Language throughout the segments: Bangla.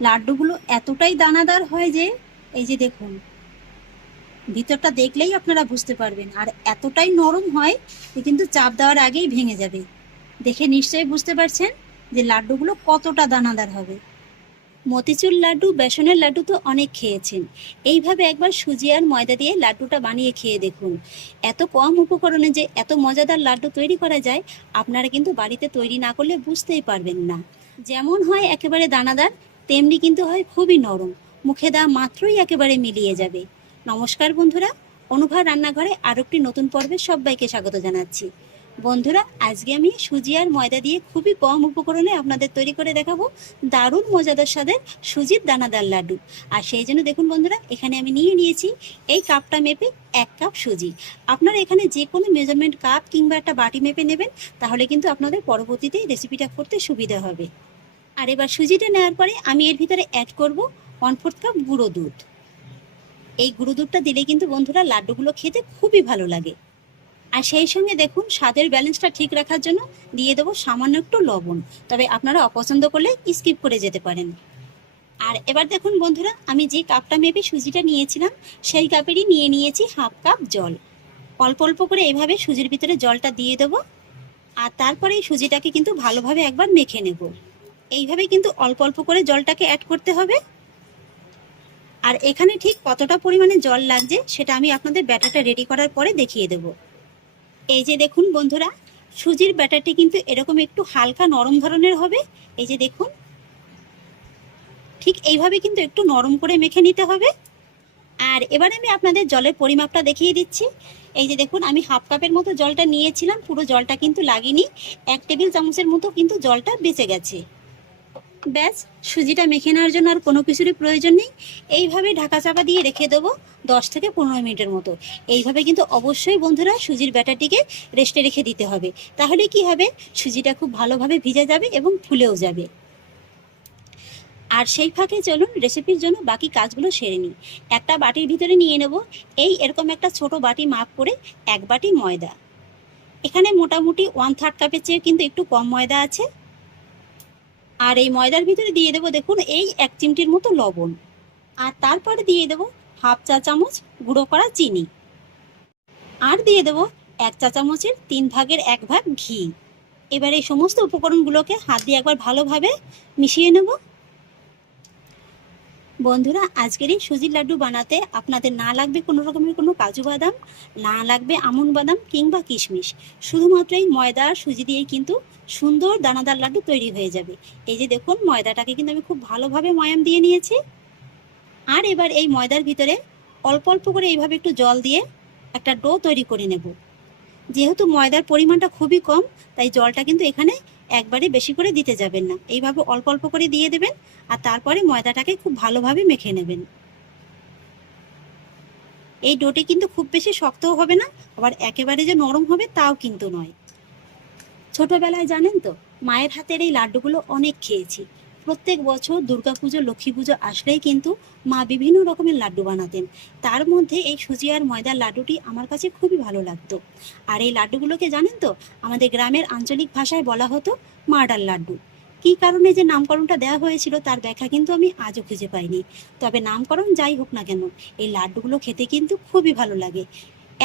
লাড্ডুগুলো এতটাই দানাদার হয় যে, এই যে দেখুন, ভিতরটা দেখলেই আপনারা বুঝতে পারবেন। আর এতটাই নরম হয় যে কিন্তু চাপ দেওয়ার আগেই ভেঙে যাবে। দেখে নিশ্চয়ই বুঝতে পারছেন যে লাড্ডুগুলো কতটা দানাদার হবে। মতিচুর লাড্ডু, বেসনের লাড্ডু তো অনেক খেয়েছেন। এইভাবে একবার সুজি আর ময়দা দিয়ে লাড্ডুটা বানিয়ে খেয়ে দেখুন। এত কম উপকরণে যে এত মজাদার লাড্ডু তৈরি করা যায়, আপনারা কিন্তু বাড়িতে তৈরি না করলে বুঝতেই পারবেন না। যেমন হয় একেবারে দানাদার তেমনি কিন্তু হয় খুবই নরম। মুখে দেওয়া মাত্রই একেবারে মিলিয়ে যাবে। নমস্কার বন্ধুরা, অনুভা রান্নাঘরে আরও একটি নতুন পর্বে সবাইকে স্বাগত জানাচ্ছি। বন্ধুরা, আজকে আমি সুজি আর ময়দা দিয়ে খুবই কম উপকরণে আপনাদের তৈরি করে দেখাবো দারুণ মজাদার স্বাদের সুজির দানাদার লাড্ডু। আর সেই জন্য দেখুন বন্ধুরা, এখানে আমি নিয়ে নিয়েছি এই কাপটা মেপে এক কাপ সুজি। আপনারা এখানে যে কোনো মেজারমেন্ট কাপ কিংবা একটা বাটি মেপে নেবেন, তাহলে কিন্তু আপনাদের পরবর্তীতে রেসিপিটা করতে সুবিধা হবে। আর এবার সুজিটা নেওয়ার পরে আমি এর ভিতরে অ্যাড করব ওয়ান ফোর্থ কাপ গুঁড়ো দুধ। এই গুঁড়ো দুধটা দিলে কিন্তু বন্ধুরা লাড্ডুগুলো খেতে খুবই ভালো লাগে। আর সেই সঙ্গে দেখুন, স্বাদের ব্যালেন্সটা ঠিক রাখার জন্য দিয়ে দেবো সামান্য একটু লবণ। তবে আপনারা অপছন্দ করলে স্কিপ করে যেতে পারেন। আর এবার দেখুন বন্ধুরা, আমি যে কাপটা মেপে সুজিটা নিয়েছিলাম, সেই কাপেরই নিয়ে নিয়েছি হাফ কাপ জল। অল্প অল্প করে এভাবে সুজির ভিতরে জলটা দিয়ে দেবো। আর তারপরে সুজিটাকে কিন্তু ভালোভাবে একবার মেখে নেব। এইভাবে কিন্তু অল্প অল্প করে জলটাকে অ্যাড করতে হবে। আর এখানে ঠিক কতটা পরিমাণে জল লাগছে সেটা আমি আপনাদের ব্যাটারটা রেডি করার পরে দেখিয়ে দেব। এই যে দেখুন বন্ধুরা, সুজির ব্যাটারটি কিন্তু এরকম একটু হালকা নরম ধরনের হবে। এই যে দেখুন, ঠিক এইভাবে কিন্তু একটু নরম করে মেখে নিতে হবে। আর এবার আমি আপনাদের জলের পরিমাপটা দেখিয়ে দিচ্ছি। এই যে দেখুন, আমি হাফ কাপের মতো জলটা নিয়েছিলাম, পুরো জলটা কিন্তু লাগেনি। এক টেবিল চামচের মতো কিন্তু জলটা বেঁচে গেছে। ব্যাস, সুজিটা মেখে নেওয়ার জন্য আর কোনো কিছুরই প্রয়োজন নেই। এইভাবে ঢাকা চাপা দিয়ে রেখে দেবো দশ থেকে পনেরো মিনিটের মতো। এইভাবে কিন্তু অবশ্যই বন্ধুরা সুজির ব্যাটারটিকে রেস্টে রেখে দিতে হবে। তাহলে কি হবে? সুজিটা খুব ভালোভাবে ভিজে যাবে এবং ফুলেও যাবে। আর সেই ফাঁকে চলুন রেসিপির জন্য বাকি কাজগুলো সেরে নিই। একটা বাটির ভিতরে নিয়ে নেব। এই এরকম একটা ছোট বাটি মাপ করে এক বাটি ময়দা। এখানে মোটামুটি ওয়ান থার্ড কাপের চেয়ে কিন্তু একটু কম ময়দা আছে। আর এই ময়দার ভিতরে দিয়ে দেবো দেখুন এই এক চিমটির মতো লবণ। আর তারপরে দিয়ে দেবো হাফ চা চামচ গুঁড়ো করা চিনি। আর দিয়ে দেবো এক চা চামচের তিন ভাগের এক ভাগ ঘি। এবার এই সমস্ত উপকরণগুলোকে হাত দিয়ে একবার ভালোভাবে মিশিয়ে নেব। বন্ধুরা, আজকের এই সুজির লাড্ডু বানাতে আপনাদের না লাগবে কোনো রকমের কোনো কাজু বাদাম, না লাগবে আমন বাদাম কিংবা কিশমিশ। শুধুমাত্র এই ময়দা আর সুজি দিয়েই কিন্তু সুন্দর দানাদার লাড্ডু তৈরি হয়ে যাবে। এই যে দেখুন, ময়দাটাকে কিন্তু আমি খুব ভালোভাবে ময়াম দিয়ে নিয়েছি। আর এবার এই ময়দার ভিতরে অল্প অল্প করে এইভাবে একটু জল দিয়ে একটা ডো তৈরি করে নেব। যেহেতু ময়দার পরিমাণটা খুবই কম, তাই জলটা কিন্তু এখানে একবারে বেশি করে দিতে যাবেন না। এইভাবে অল্প অল্প করে দিয়ে দেবেন আর তারপরে ময়দাটাকে খুব ভালোভাবে মেখে নেবেন। এই ডোটে কিন্তু খুব বেশি শক্তও হবে না, আবার একেবারে যে নরম হবে তাও কিন্তু নয়। ছোটবেলায় জানেন তো, মায়ের হাতের এই লাড্ডুগুলো অনেক খেয়েছি। প্রত্যেক বছর দুর্গাপুজো লক্ষ্মী পুজো আসলেই কিন্তু মা বিভিন্ন রকমের লাড্ডু বানাতেন। তার মধ্যে এই সুজি আর ময়দার লাড্ডুটি আমার কাছে খুবই ভালো লাগতো। আর এই লাড্ডুগুলোকে জানেন তো, আমাদের গ্রামের আঞ্চলিক ভাষায় বলা হতো মার্ডার লাড্ডু। কী কারণে যে নামকরণটা দেওয়া হয়েছিল তার ব্যাখ্যা কিন্তু আমি আজও খুঁজে পাইনি। তবে নামকরণ যাই হোক না কেন, এই লাড্ডুগুলো খেতে কিন্তু খুবই ভালো লাগে।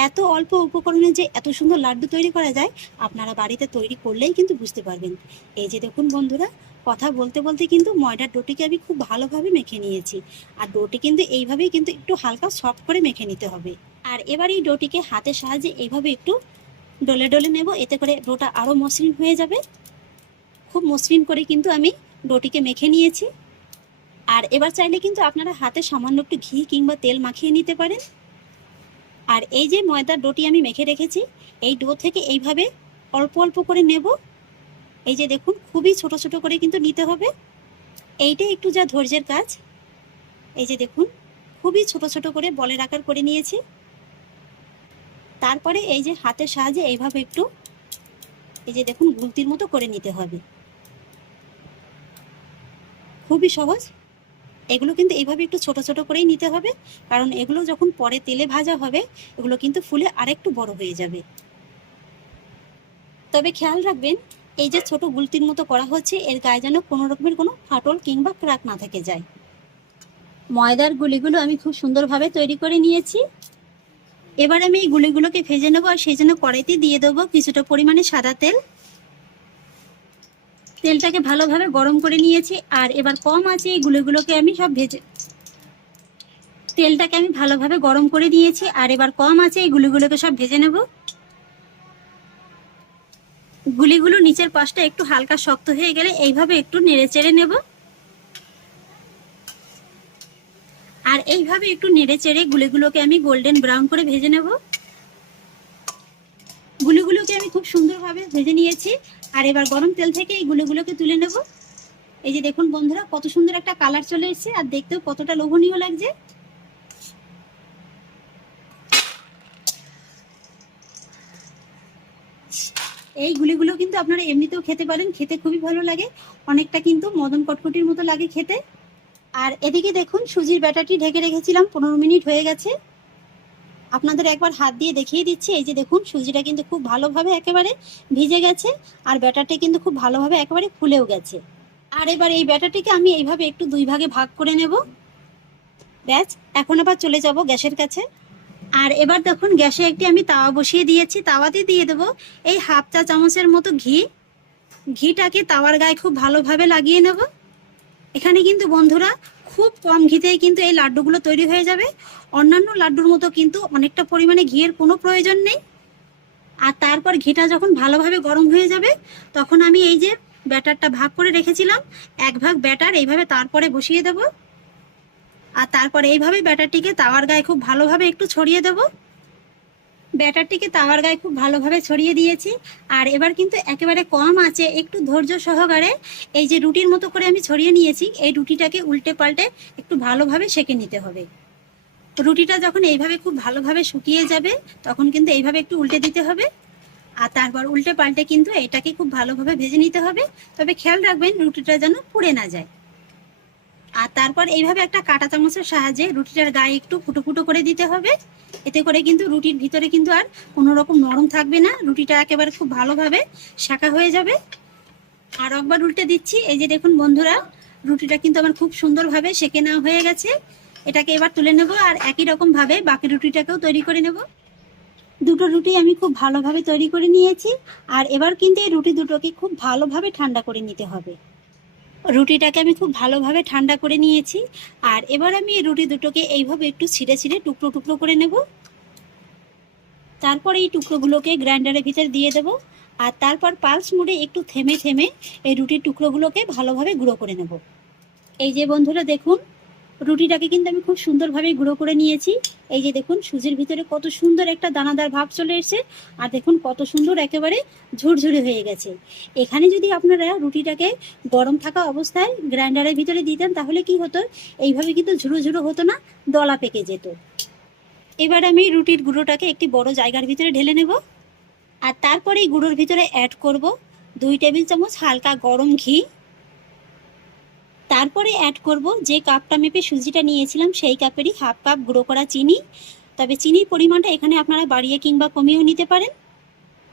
এত অল্প উপকরণে যে এত সুন্দর লাড্ডু তৈরি করা যায়, আপনারা বাড়িতে তৈরি করলেই কিন্তু বুঝতে পারবেন। এই যে দেখুন বন্ধুরা কথা বলতে বলতে কিন্তু ময়দার ডোটিকে আমি খুব ভালোভাবে মেখে নিয়েছি। আর ডোটি কিন্তু এইভাবেই কিন্তু একটু হালকা সফট করে মেখে নিতে হবে। আর এবার এই ডোটিকে হাতের সাহায্যে এইভাবে একটু ডলে ডলে নেব, এতে করে ডোটা আরও মসৃণ হয়ে যাবে। খুব মসৃণ করে কিন্তু আমি ডোটিকে মেখে নিয়েছি। আর এবার চাইলে কিন্তু আপনারা হাতে সামান্য একটু ঘি কিংবা তেল মাখিয়ে নিতে পারেন। আর এই যে ময়দার ডোটি আমি মেখে রেখেছি, এই ডো থেকে এইভাবে অল্প অল্প করে নেব। এই যে দেখুন, খুবই ছোট ছোট করে কিন্তু নিতে হবে। এইটা একটু যা ধৈর্যের কাজ। এই যে দেখুন, খুবই ছোট ছোট করে বলের আকার করে নিয়েছি। তারপরে এই যে হাতের সাহায্যে এইভাবে একটু এই যে দেখুন, গুলতির মতো করে নিতে হবে। খুবই সহজ। এগুলো কিন্তু এইভাবে একটু ছোট ছোট করেই নিতে হবে, কারণ এগুলো যখন পরে তেলে ভাজা হবে, এগুলো কিন্তু ফুলে আরেকটু বড় হয়ে যাবে। তবে খেয়াল রাখবেন এই যে ছোট গুলতির মতো করা হচ্ছে, এর গায়ে যেন কোনো রকমের কোনো ফাটল কিংবা ক্রাক না থেকে যায়। ময়দার গুলিগুলো আমি খুব সুন্দরভাবে তৈরি করে নিয়েছি। এবার আমি এই গুলিগুলোকে ভেজে নেব আর সেই জন্য কড়াইতে দিয়ে দেবো কিছুটা পরিমাণে সাদা তেল। তেলটাকে ভালোভাবে গরম করে নিয়েছি আর এবার কম আছে এই গুলিগুলোকে আমি সব ভেজে তেলটাকে আমি ভালোভাবে গরম করে নিয়েছি আর এবার কম আছে এই গুলিগুলোকে সব ভেজে নেব। গুলিগুলো নিচের পাশটা একটু হালকা শক্ত হয়ে গেলে এইভাবে একটু নেড়ে চেড়ে নেব। আর এইভাবে একটু নেড়ে চেড়ে গুলিগুলোকে আমি গোল্ডেন ব্রাউন করে ভেজে নেব। গুলিগুলোকে আমি খুব সুন্দরভাবে ভেজে নিয়েছি। আর এবার গরম তেল থেকে এই গুলিগুলোকে তুলে নেব। এই যে দেখুন বন্ধুরা, কত সুন্দর একটা কালার চলে এসেছে, আর দেখতেও কতটা লোভনীয় লাগছে। এই গুলিগুলো কিন্তু আপনারা এমনিতেও খেতে পারেন, খেতে খুবই ভালো লাগে। অনেকটা কিন্তু মদন কটকটির মতো লাগে খেতে। আর এদিকে দেখুন, সুজির ব্যাটারটি ঢেকে রেখেছিলাম, পনেরো মিনিট হয়ে গেছে। আপনাদের একবার হাত দিয়ে দেখিয়ে দিচ্ছি, এই যে দেখুন, সুজিটা কিন্তু খুব ভালোভাবে একেবারে ভিজে গেছে, আর ব্যাটারটা কিন্তু খুব ভালোভাবে একেবারে ফুলেও গেছে। আর এবার এই ব্যাটারটিকে আমি এইভাবে একটু দুই ভাগে ভাগ করে নেব। ব্যাস, এখন আবার চলে যাব গ্যাসের কাছে। আর এবার দেখুন, গ্যাসে একটি আমি তাওয়া বসিয়ে দিয়েছি। তাওয়াতে দিয়ে দেবো এই হাফ চা চামচের মতো ঘি। ঘিটাকে তাওয়ার গায়ে খুব ভালোভাবে লাগিয়ে নেব। এখানে কিন্তু বন্ধুরা খুব কম ঘিতেই কিন্তু এই লাড্ডুগুলো তৈরি হয়ে যাবে। অন্যান্য লাড্ডুর মতো কিন্তু অনেকটা পরিমাণে ঘিয়ের কোনো প্রয়োজন নেই। আর তারপর ঘিটা যখন ভালোভাবে গরম হয়ে যাবে, তখন আমি এই যে ব্যাটারটা ভাগ করে রেখেছিলাম, এক ভাগ ব্যাটার এইভাবে তারপরে বসিয়ে দেব। আর তারপরে এইভাবে ব্যাটারটিকে তাওয়ার গায়ে খুব ভালোভাবে একটু ছড়িয়ে দেব। ব্যাটারটিকে তাওয়ার গায়ে খুব ভালোভাবে ছড়িয়ে দিয়েছি। আর এবার কিন্তু একেবারে কম আছে, একটু ধৈর্য সহকারে এই যে রুটির মতো করে আমি ছড়িয়ে নিয়েছি, এই রুটিটাকে উল্টে পাল্টে একটু ভালোভাবে সেঁকে নিতে হবে। রুটিটা যখন এইভাবে খুব ভালোভাবে শুকিয়ে যাবে, তখন কিন্তু এইভাবে একটু উল্টে দিতে হবে। আর তারপর উল্টে পাল্টে কিন্তু এটাকে খুব ভালোভাবে ভেজে নিতে হবে। তবে খেয়াল রাখবেন রুটিটা যেন পুড়ে না যায়। আর তারপর এইভাবে একটা কাটা চামচের সাহায্যে রুটিটার গায়ে একটু ফুটো ফুটো করে দিতে হবে। এতে করে কিন্তু রুটির ভিতরে কিন্তু আর কোনো রকম নরম থাকবে না। রুটিটা একেবারে খুব ভালোভাবে শাঁকা হয়ে যাবে। আর একবার উল্টে দিচ্ছি। এই যে দেখুন বন্ধুরা, রুটিটা কিন্তু আমার খুব সুন্দরভাবে সেকে নেওয়া হয়ে গেছে। এটাকে এবার তুলে নেব আর একই রকম ভাবে বাকি রুটিটাকেও তৈরি করে নেব। দুটো রুটি আমি খুব ভালোভাবে তৈরি করে নিয়েছি। আর এবার কিন্তু এই রুটি দুটোকে খুব ভালোভাবে ঠান্ডা করে নিতে হবে। রুটিটাকে আমি খুব ভালোভাবে ঠান্ডা করে নিয়েছি। আর এবার আমি এই রুটি দুটোকে এইভাবে একটু ছিঁড়ে ছিঁড়ে টুকরো টুকরো করে নেব। তারপর এই টুকরোগুলোকে গ্রাইন্ডারের ভিতরে দিয়ে দেব। আর তারপর পালস মুড়ে একটু থেমে থেমে এই রুটির টুকরোগুলোকে ভালোভাবে গুঁড়ো করে নেব। এই যে বন্ধুরা দেখুন রুটিটাকে কিন্তু আমি খুব সুন্দরভাবে গুঁড়ো করে নিয়েছি। এই যে দেখুন, সুজির ভিতরে কত সুন্দর একটা দানাদার ভাব চলে এসেছে। আর দেখুন, কত সুন্দর একেবারে ঝুরঝুরে হয়ে গেছে। এখানে যদি আপনারা রুটিটাকে গরম থাকা অবস্থায় গ্রাইন্ডারের ভিতরে দিতেন, তাহলে কি হতো? এইভাবে কিন্তু ঝুরো ঝুরো হতো না, দলা পেকে যেত। এবার আমি রুটির গুঁড়োটাকে একটি বড় জায়গার ভিতরে ঢেলে নেব। আর তারপরে এই গুঁড়োর ভিতরে অ্যাড করব দুই টেবিল চামচ হালকা গরম ঘি। তারপরে অ্যাড করব যে কাপটা মেপে সুজিটা নিয়েছিলাম, সেই কাপেরই হাফ কাপ গুঁড়ো করা চিনি। তবে চিনির পরিমাণটা এখানে আপনারা বাড়িয়ে কিংবা কমিয়েও নিতে পারেন।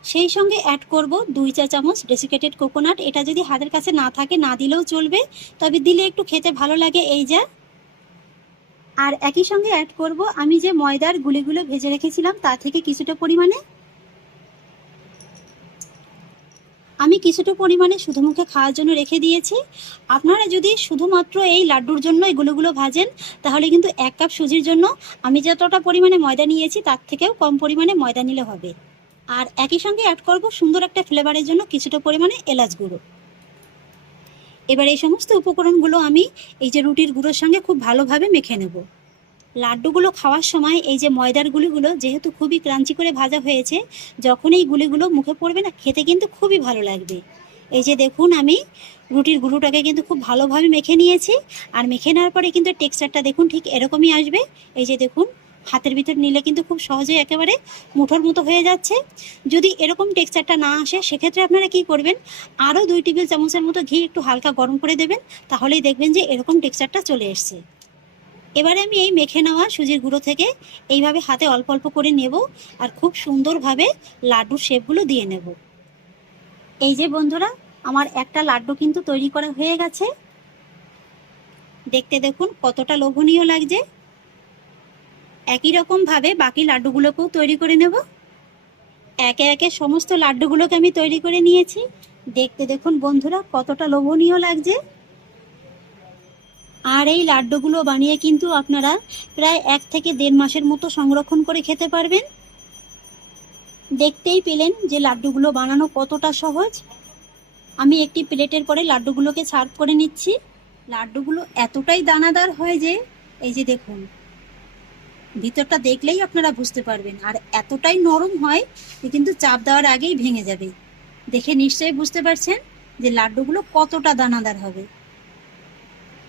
সেই সঙ্গে অ্যাড করব দুই চা চামচ ডেসিকেটেড কোকোনাট এটা যদি হাতের কাছে না থাকে, না দিলেও চলবে, তবে দিলে একটু খেতে ভালো লাগে এই যা। আর একই সঙ্গে অ্যাড করব আমি যে ময়দার গুলিগুলো ভেজে রেখেছিলাম, তা থেকে কিছুটা পরিমাণে আমি কিছুটা পরিমাণে শুধু মুখে খাওয়ার জন্য রেখে দিয়েছি। আপনারা যদি শুধুমাত্র এই লাড্ডুর জন্য এগুলোগুলো ভাজেন, তাহলে কিন্তু এক কাপ সুজির জন্য আমি যতটা পরিমাণে ময়দা নিয়েছি, তার থেকেও কম পরিমাণে ময়দা নিলে হবে। আর একই সঙ্গে অ্যাড করব সুন্দর একটা ফ্লেভারের জন্য কিছুটা পরিমাণে এলাচ গুঁড়ো। এবার এই সমস্ত উপকরণগুলো আমি এই যে রুটির গুঁড়োর সঙ্গে খুব ভালোভাবে মেখে নেব। লাড্ডুগুলো খাওয়ার সময় এই যে ময়দার গুলিগুলো যেহেতু খুবই ক্রাঞ্চি করে ভাজা হয়েছে, যখন এই গুলিগুলো মুখে পড়বে না, খেতে কিন্তু খুবই ভালো লাগবে। এই যে দেখুন আমি, রুটির গুঁড়োটাকে কিন্তু খুব ভালোভাবে মেখে নিয়েছি, আর মেখে নেওয়ার পরে কিন্তু টেক্সচারটা দেখুন ঠিক এরকমই আসবে। এই যে দেখুন, হাতের ভিতর নিলে কিন্তু খুব সহজে একেবারে মুঠোর মতো হয়ে যাচ্ছে। যদি এরকম টেক্সচারটা না আসে, সেক্ষেত্রে আপনারা কি করবেন? আরও দুই টেবিল চামচের মতো ঘি একটু হালকা গরম করে দেবেন, তাহলেই দেখবেন যে এরকম টেক্সচারটা চলে এসছে। এবারে আমি এই মেখে নেওয়া সুজির গুঁড়ো থেকে এইভাবে হাতে অল্প অল্প করে নেব আর খুব সুন্দরভাবে লাড্ডুর শেপগুলো দিয়ে নেব। এই যে বন্ধুরা, আমার একটা লাড্ডু কিন্তু তৈরি করা হয়ে গেছে। দেখতে দেখুন কতটা লোভনীয় লাগছে। একই রকম ভাবে বাকি লাড্ডুগুলোকেও তৈরি করে নেব। একে একে সমস্ত লাড্ডুগুলোকে আমি তৈরি করে নিয়েছি। দেখতে দেখুন বন্ধুরা, কতটা লোভনীয় লাগছে। আর এই লাড্ডুগুলো বানিয়ে কিন্তু আপনারা প্রায় এক থেকে দেড় মাসের মতো সংরক্ষণ করে খেতে পারবেন। দেখতেই পেলেন যে লাড্ডুগুলো বানানো কতটা সহজ। আমি একটি প্লেটের পরে লাড্ডুগুলোকে সার্ভ করে নিচ্ছি। লাড্ডুগুলো এতটাই দানাদার হয় যে, এই যে দেখুন, ভিতরটা দেখলেই আপনারা বুঝতে পারবেন। আর এতটাই নরম হয় যে কিন্তু চাপ দেওয়ার আগেই ভেঙে যাবে। দেখে নিশ্চয়ই বুঝতে পারছেন যে লাড্ডুগুলো কতটা দানাদার হবে।